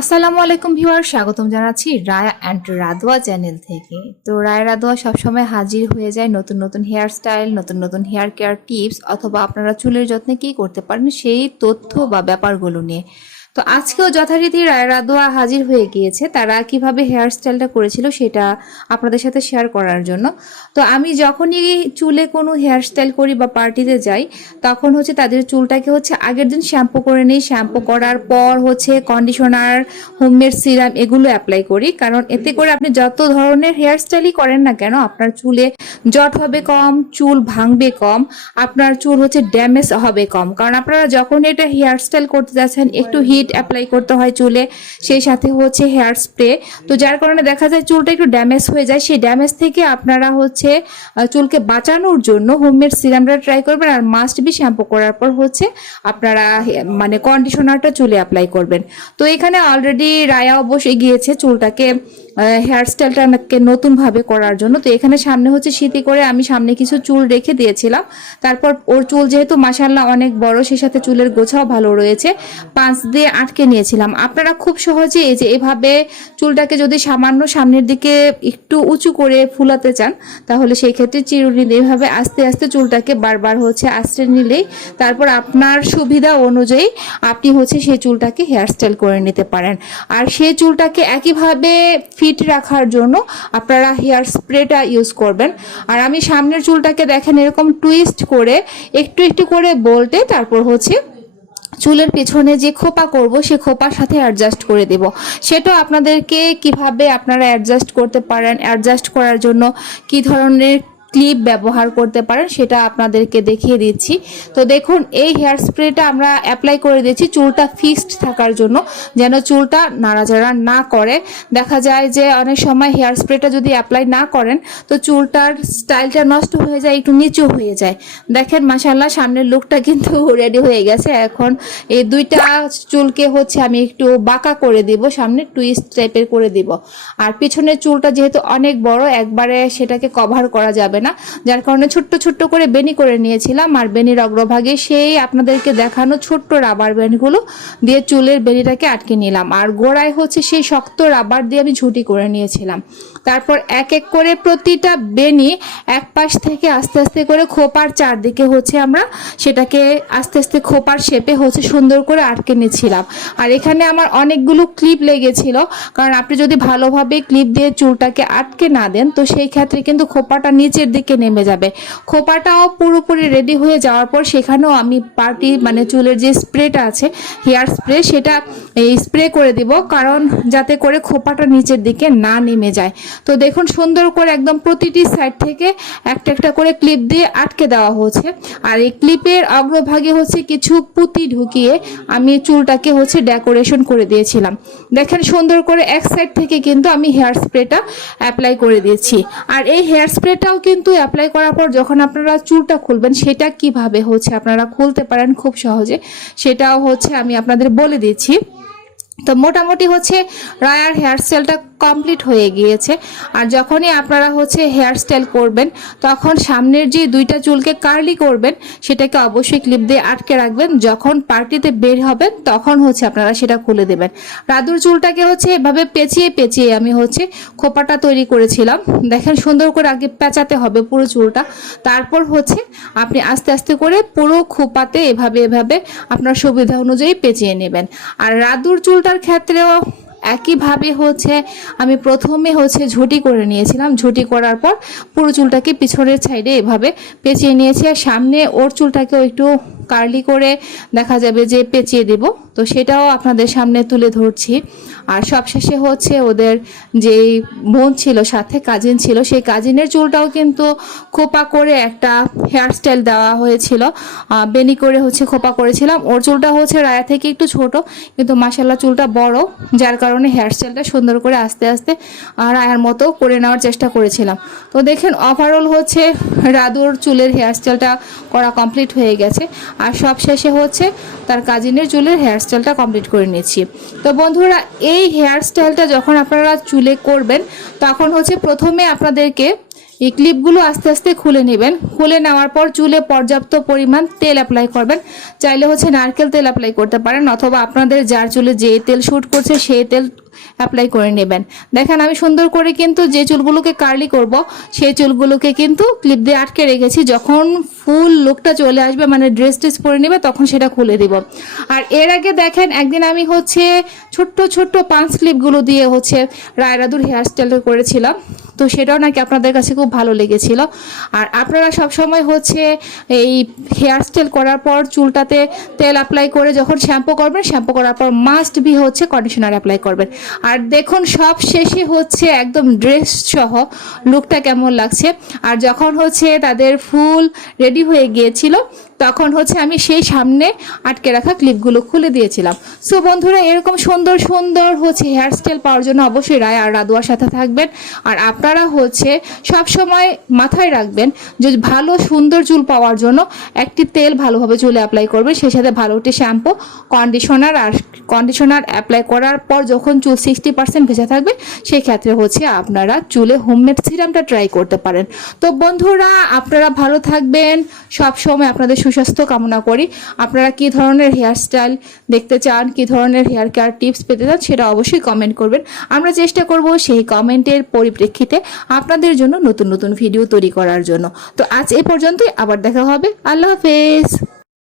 আসসালামু আলাইকুম ভিউয়ার, স্বাগতম জানাচ্ছি রায়া অ্যান্ড রাধোয়া চ্যানেল থেকে। তো রায়া রাধোয়া সবসময় হাজির হয়ে যায় নতুন নতুন হেয়ার স্টাইল, নতুন নতুন হেয়ার কেয়ার টিপস অথবা আপনারা চুলের যত্নে কী করতে পারেন সেই তথ্য বা ব্যাপারগুলো নিয়ে। তো আজকেও যথারীতি রায়া রাধোয়া হাজির হয়ে গিয়েছে, তারা কিভাবে হেয়ার স্টাইলটা করেছিল সেটা আপনাদের সাথে শেয়ার করার জন্য। তো আমি যখনই চুলে কোনো হেয়ার স্টাইল করি বা পার্টিতে যাই, তখন হচ্ছে তাদের চুলটাকে হচ্ছে আগের দিন শ্যাম্পু করে নিই। শ্যাম্পু করার পর হচ্ছে কন্ডিশনার, হোমমেড সিরাম এগুলো অ্যাপ্লাই করি, কারণ এতে করে আপনি যত ধরনের হেয়ার স্টাইলই করেন না কেন আপনার চুলে জট হবে কম, চুল ভাঙবে কম, আপনার চুল হচ্ছে ড্যামেজ হবে কম। কারণ আপনারা যখন এটা হেয়ার স্টাইল করতে যাচ্ছেন একটু হিট অ্যাপ্লাই করতে হয় চুলে, সেই সাথে হচ্ছে হেয়ার স্প্রে। তো যার কারণে দেখা যায় চুলটা একটু ড্যামেজ হয়ে যায়। সেই ড্যামেজ থেকে আপনারা হচ্ছে চুলকে বাঁচানোর জন্য হোমমেড সিরামটা ট্রাই করবেন, আর মাস্ট বি শ্যাম্পু করার পর হচ্ছে আপনারা মানে কন্ডিশনারটা চুলে অ্যাপ্লাই করবেন। তো এখানে অলরেডি রায়াও বসে গিয়েছে চুলটাকে হেয়ার স্টাইলটাকে নতুনভাবে করার জন্য। তো এখানে সামনে হচ্ছে শীতে করে আমি সামনে কিছু চুল রেখে দিয়েছিলাম। তারপর ওর চুল যেহেতু মাশাআল্লাহ অনেক বড়, সেই সাথে চুলের গোছাও ভালো রয়েছে, পাঁচ দিয়ে আটকে নিয়েছিলাম। আপনারা খুব সহজে এই যে এভাবে চুলটাকে যদি সামান্য সামনের দিকে একটু উঁচু করে ফুলাতে চান, তাহলে সেই ক্ষেত্রে চিরুনি দিয়ে এভাবে আস্তে আস্তে চুলটাকে বারবার হচ্ছে আশ্রে নিলেই তারপর আপনার সুবিধা অনুযায়ী আপনি হচ্ছে সেই চুলটাকে হেয়ার স্টাইল করে নিতে পারেন। আর সেই চুলটাকে একইভাবে ফিট রাখার জন্য আপনারা হেয়ার স্প্রেটা ইউজ করবেন। আর আমি সামনের চুলটাকে দেখেন এরকম টুইস্ট করে একটু একটু করে বলতে তারপর হচ্ছে চুলের পেছনে যে খোপা করব সে খোপার সাথে অ্যাডজাস্ট করে দেব। সেটা আপনাদেরকে কিভাবে আপনারা অ্যাডজাস্ট করতে পারেন, অ্যাডজাস্ট করার জন্য কি ধরনের ক্লিপ ব্যবহার করতে পারেন সেটা আপনাদেরকে দেখিয়ে দিচ্ছি। তো দেখুন, এই হেয়ার স্প্রেটা আমরা অ্যাপ্লাই করে দিচ্ছি চুলটা ফিক্সড থাকার জন্য, যেন চুলটা নাড়াচাড়া না করে। দেখা যায় যে অনেক সময় হেয়ার স্প্রেটা যদি অ্যাপ্লাই না করেন তো চুলটার স্টাইলটা নষ্ট হয়ে যায়, একটু নিচু হয়ে যায়। দেখেন মাশাআল্লাহ সামনের লুকটা কিন্তু রেডি হয়ে গেছে। এখন এই দুইটা চুলকে হচ্ছে আমি একটু বাঁকা করে দিব, সামনে টুইস্ট টাইপের করে দিব। আর পিছনের চুলটা যেহেতু অনেক বড়, একবারে সেটাকে কভার করা যাবে না, যার কারণে ছোট্ট ছোট্ট করে বেনি করে নিয়েছিলাম। আর বেনির অগ্রভাগে সেই আপনাদেরকে দেখানো ছোট্ট রাবার ব্যান্ডগুলো দিয়ে চুলের বেনিটাকে আটকে নিলাম। আর গোড়ায় হচ্ছে সেই শক্ত রাবার দিয়ে আমি ঝুঁটি করে নিয়েছিলাম। তারপর এক এক করে প্রতিটা বেনি এক পাশ থেকে আস্তে আস্তে করে খোপার চারদিকে হচ্ছে আমরা সেটাকে আস্তে আস্তে খোপার শেপে হচ্ছে সুন্দর করে আটকে নিয়েছিলাম। আর এখানে আমার অনেকগুলো ক্লিপ লেগেছিল, কারণ আপনি যদি ভালোভাবে ক্লিপ দিয়ে চুলটাকে আটকে না দেন তো সেই ক্ষেত্রে কিন্তু খোপাটা নিচের দিকে নেমে যাবে। খোপাটাও পুরোপুরি রেডি হয়ে যাওয়ার পর সেখানেও আমি পার্টি মানে চুলের যে স্প্রেটা আছে হেয়ার স্প্রে, সেটা স্প্রে করে দিব, কারণ যাতে করে খোপাটা নিচের দিকে না নেমে যায়। তো দেখুন সুন্দর করে একদম প্রতিটি সাইড থেকে একটা একটা করে ক্লিপ দিয়ে আটকে দেওয়া হচ্ছে। আর এই ক্লিপের অগ্রভাগে হচ্ছে কিছু পুঁতি ঢুকিয়ে আমি চুলটাকে হচ্ছে ডেকোরেশন করে দিয়েছিলাম। দেখেন সুন্দর করে এক সাইড থেকে কিন্তু আমি হেয়ার স্প্রেটা অ্যাপ্লাই করে দিয়েছি। আর এই হেয়ার স্প্রেটাও কিন্তু অ্যাপ্লাই করার পর যখন আপনারা চুলটা খুলবেন সেটা কিভাবে হচ্ছে আপনারা খুলতে পারেন খুব সহজে, সেটাও হচ্ছে আমি আপনাদের বলে দিচ্ছি। তো মোটামুটি হচ্ছে রায়ার হেয়ার স্টাইলটা কমপ্লিট হয়ে গিয়েছে। আর যখনই আপনারা হচ্ছে হেয়ার স্টাইল করবেন তখন সামনের যে দুইটা চুলকে কার্লি করবেন সেটাকে অবশ্যই ক্লিপ দিয়ে আটকে রাখবেন। যখন পার্টিতে বের হবেন তখন হচ্ছে আপনারা সেটা খুলে দেবেন। রাদুর চুলটাকে হচ্ছে এভাবে পেঁচিয়ে পেঁচিয়ে আমি হচ্ছে খোপাটা তৈরি করেছিলাম। দেখেন সুন্দর করে আগে পেঁচাতে হবে পুরো চুলটা, তারপর হচ্ছে আপনি আস্তে আস্তে করে পুরো খোপাতে এভাবে এভাবে আপনার সুবিধা অনুযায়ী পেঁচিয়ে নেবেন। আর রাদুর চুলটার ক্ষেত্রেও একইভাবে হচ্ছে আমি প্রথমে হচ্ছে ঝুঁটি করে নিয়েছিলাম। ঝুঁটি করার পর পুরো চুলটাকে পিছনের সাইডে এভাবে পেঁচিয়ে নিয়েছি, আর সামনে ওর চুলটাকেও একটু কার্লি করে দেখা যাবে যে পেঁচিয়ে দেব। তো সেটাও আপনাদের সামনে তুলে ধরছি। আর সবশেষে হচ্ছে ওদের যেই বোন ছিল সাথে, কাজিন ছিল, সেই কাজিনের চুলটাও কিন্তু খোপা করে একটা হেয়ার স্টাইল দেওয়া হয়েছিল, বেনি করে হচ্ছে খোপা করেছিলাম। ওর চুলটা হচ্ছে রায়া থেকে একটু ছোট, কিন্তু মাশাআল্লাহ চুলটা বড়, যার কারণে হেয়ার স্টাইলটা সুন্দর করে আস্তে আস্তে রায়ার মতো করে নেওয়ার চেষ্টা করেছিলাম। তো দেখেন ওভারঅল হচ্ছে রাদুর চুলের হেয়ার স্টাইলটা করা কমপ্লিট হয়ে গেছে। আর সব শেষে হচ্ছে তার কাজিনের চুলের হেয়ার স্টাইলটা কমপ্লিট করে নিয়েছি। তো বন্ধুরা, এই হেয়ার স্টাইলটা যখন আপনারা চুলে করবেন তখন হচ্ছে প্রথমে আপনাদেরকে এই ক্লিপগুলো আস্তে আস্তে খুলে নেবেন। খুলে নেওয়ার পর চুলে পর্যাপ্ত পরিমাণ তেল অ্যাপ্লাই করবেন। চাইলে নারকেল তেল অ্যাপ্লাই করতে পারেন, অথবা আপনাদের যার চুলে যে তেল শ্যুট করছে সেই তেল অ্যাপ্লাই করে নেবেন। দেখেন আমি সুন্দর করে কিন্তু যে চুলগুলোকে কার্লি করব সেই চুলগুলোকে কিন্তু ক্লিপ দিয়ে আটকে রেখেছি। যখন ফুল লুকটা চলে আসবে, মানে ড্রেস পরে নেবে, তখন সেটা খুলে দিব। আর এর আগে দেখেন একদিন আমি ছোট্ট ছোট্ট পাঁচ ক্লিপগুলো দিয়ে রায়রাদুর হেয়ার স্টাইল করেছিলাম, তো সেটাও নাকি আপনাদের কাছে খুব ভালো লেগেছিল। আর আপনারা সবসময় এই হেয়ার স্টাইল করার পর চুলটাতে তেল অ্যাপ্লাই করে যখন শ্যাম্পু করবেন, শ্যাম্পু করার পর মাস্ট বি কন্ডিশনার অ্যাপ্লাই করবেন। আর দেখুন সব শেষে একদম ড্রেস সহ লুকটা কেমন লাগছে। আর যখন তাদের ফুল রেডি হয়ে গিয়েছিল, তখন আমি সেই সামনে আটকে রাখা ক্লিপগুলো খুলে দিয়েছিলাম। সো বন্ধুরা, এরকম সুন্দর সুন্দর হেয়ার স্টাইল পাওয়ার জন্য অবশ্যই রায় আর রাদুয়ার সাথে থাকবেন। আর আপনারা সব সময় মাথায় রাখবেন যে ভালো সুন্দর চুল পাওয়ার জন্য একটি তেল ভালোভাবে চুলে অ্যাপ্লাই করবেন, সেই সাথে ভালো একটি শ্যাম্পু, কন্ডিশনার অ্যাপ্লাই করার পর যখন চুল 60% ভেজা থাকবে, সেই ক্ষেত্রে আপনারা চুলে হোমমেড সিরামটা ট্রাই করতে পারেন। তো বন্ধুরা, আপনারা ভালো থাকবেন, সব সময় আপনাদের সুস্বাস্থ্য কামনা করি। আপনারা কি ধরনের হেয়ার স্টাইল দেখতে চান, কি ধরনের হেয়ার কেয়ার টিপস পেতে চান, সেটা অবশ্যই কমেন্ট করবেন। আমরা চেষ্টা করব সেই কমেন্টের পরিপ্রেক্ষিতে আপনাদের জন্য নতুন নতুন ভিডিও তৈরি করার জন্য। তো আজ এই পর্যন্তই, আবার দেখা হবে। আল্লাহ হাফেজ।